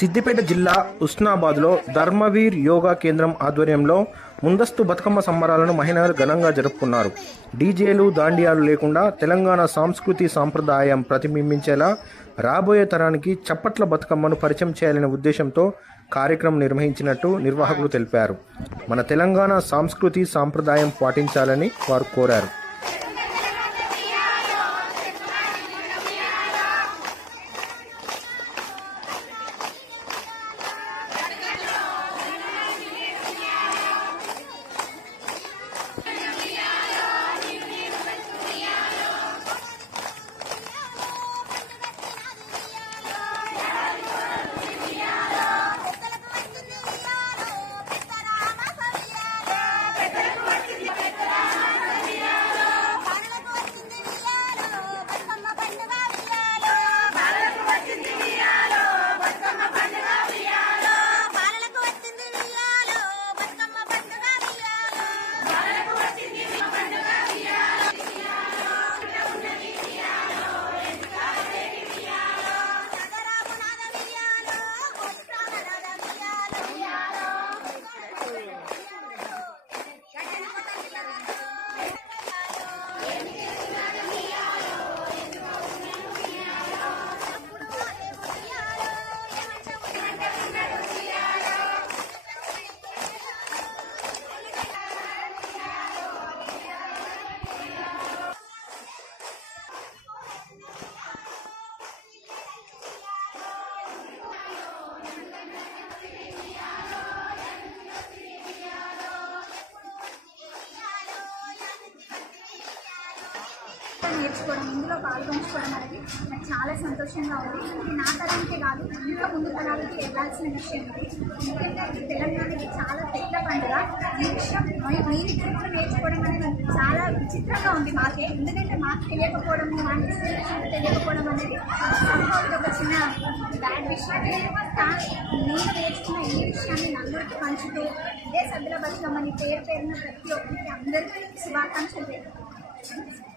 సిద్దిపేట జిల్లా ఉస్నాబాద్లో ధర్మవీర్ యోగా కేంద్రం ఆధ్వర్యంలో ముందస్తు బతుకమ్మ సంబరాలను మహిళలు ఘనంగా జరుపుకున్నారు. డీజేలు దాండియాలు లేకుండా తెలంగాణ సాంస్కృతి సాంప్రదాయం ప్రతిబింబించేలా రాబోయే తరానికి చప్పట్ల బతుకమ్మను పరిచయం చేయాలనే ఉద్దేశంతో కార్యక్రమం నిర్వహించినట్టు నిర్వాహకులు తెలిపారు. మన తెలంగాణ సాంస్కృతి సాంప్రదాయం పాటించాలని వారు కోరారు. నేర్చుకోవడం ఇందులో పాల్గొంచుకోవడం అనేది నాకు చాలా సంతోషంగా ఉంది. ఇది నా తరానికే కాదు ఇంకా ముందు తరాలకి వెళ్ళాల్సిన విషయం ఇది. ముఖ్యంగా ఇది తెలంగాణకి చాలా పెద్ద పండుగ. ఈ విషయం మీ- కూడా నేర్చుకోవడం అనేది చాలా విచిత్రంగా ఉంది మాకే. ఎందుకంటే మాకు తెలియకపోవడం మా తెలియకపోవడం అనేది ఒక చిన్న బ్యాడ్ విషయం. నేను నేర్చుకున్న ఈ విషయాన్ని అందరికీ పంచుతూ ఇదే సద్దుల బతుకమ్మని పేరు పేరున ప్రతి ఒక్కరికి అందరికీ శుభాకాంక్షలు తెలుపుతున్నాను.